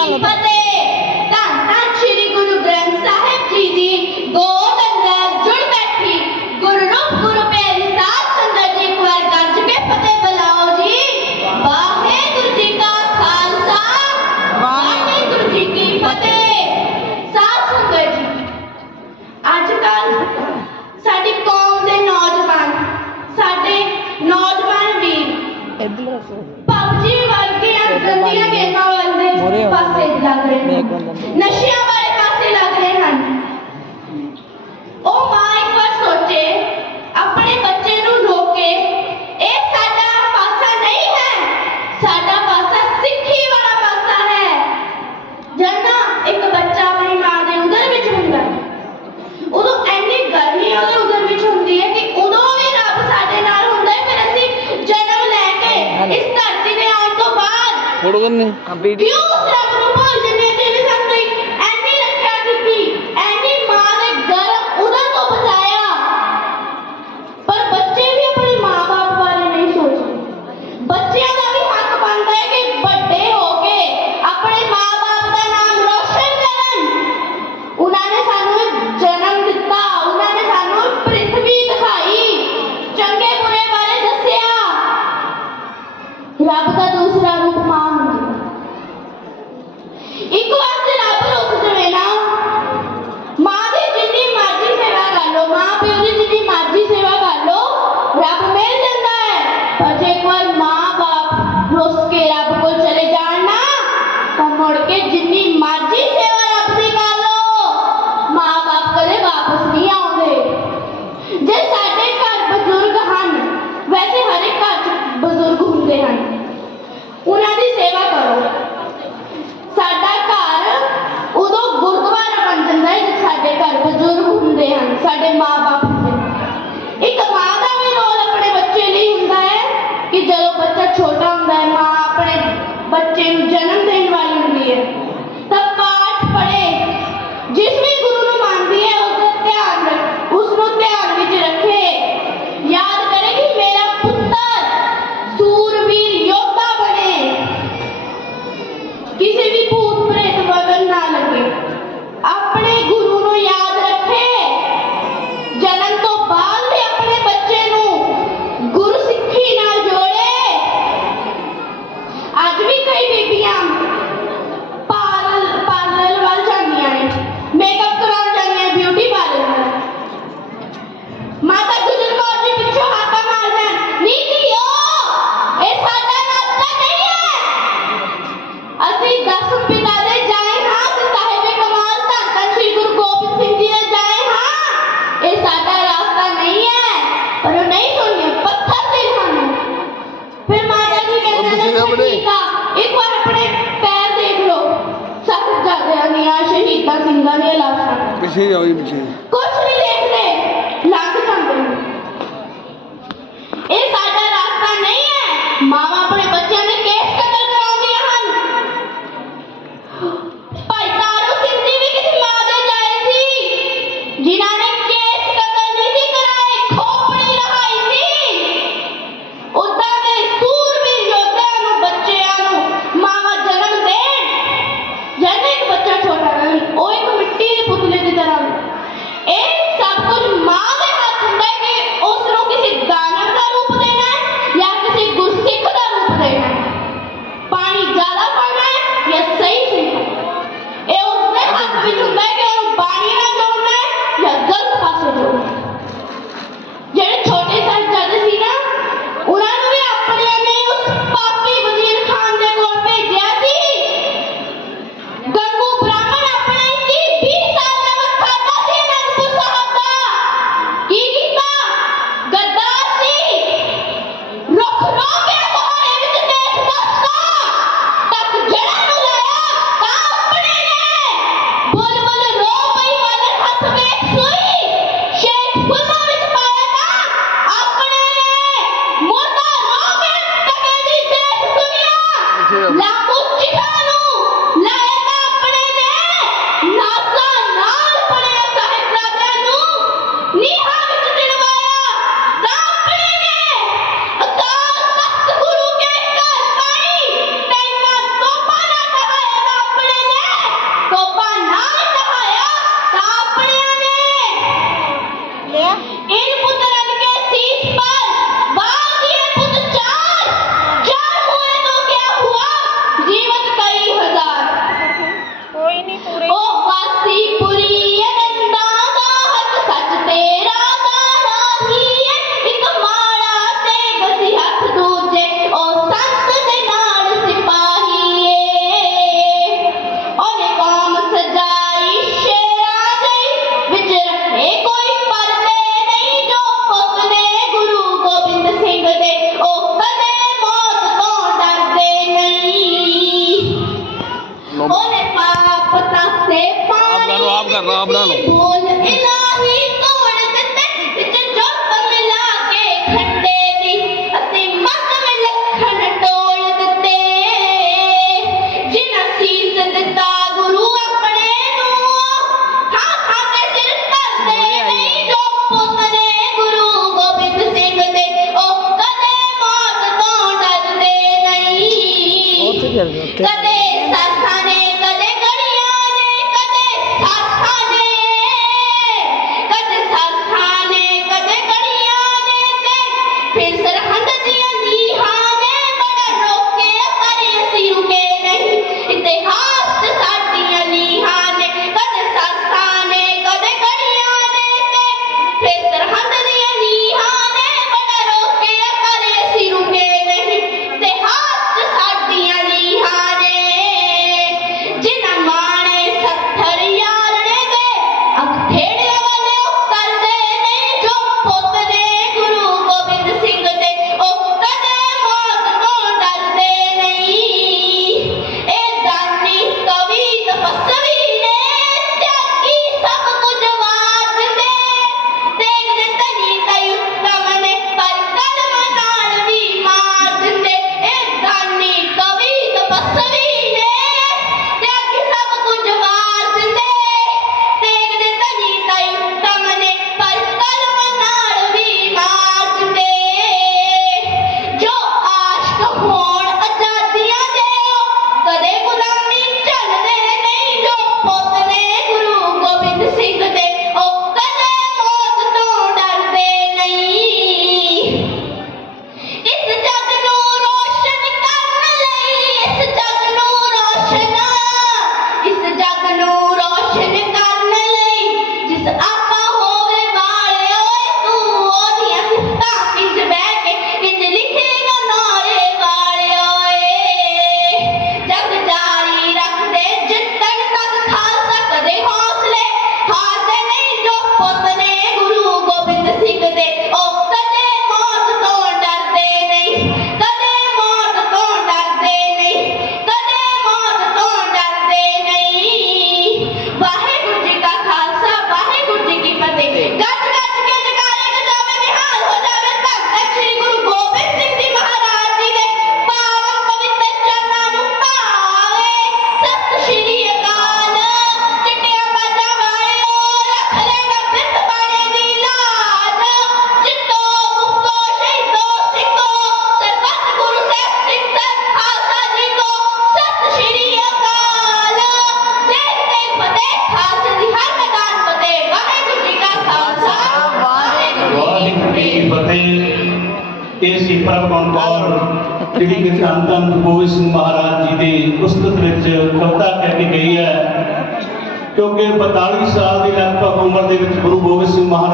Pati! കൊടുക്കുന്നേ ਰੱਬ ਦਾ ਦੂਸਰਾ ਸਾਹਮਣੇ। ਇੱਕ ਵਾਰ ਆਪਣੇ ਪੈਰ ਦੇਖ ਲਓ। ਸੱਤ ਜਾਦਿਆਂ ਦੀਆਂ ਸ਼ਹੀਦਾਂ ਸਿੰਘਾਂ ਦੀਆਂ ਲਾਸ਼ਾਂ। ਪਿੱਛੇ ਜਾਓ ਜੀ ਪਿੱਛੇ। ਕੁਝ ਨਹੀਂ ਦੇਖਦੇ। ਲੰਘ ਜਾਂਦੇ ਇਹ ਸਾਡਾ ਰਾਸਤਾ ਨਹੀਂ ਹੈ। ਮਾਵਾ Ele poderá Bob ਪਰਮ ਕੌਰ ਜਿਹੜੀ ਕਿ ਗੋਬਿੰਦ ਸਿੰਘ ਮਹਾਰਾਜ ਜੀ ਦੀ ਪੁਸਤਕ ਵਿੱਚ ਕਵਿਤਾ ਕਹਿ ਕੇ ਗਈ ਹੈ, ਕਿਉਂਕਿ 42 ਸਾਲ ਦੀ ਲਗਭਗ ਉਮਰ ਦੇ ਵਿੱਚ ਗੁਰੂ ਗੋਬਿੰਦ ਸਿੰਘ ਮਹਾਰਾਜ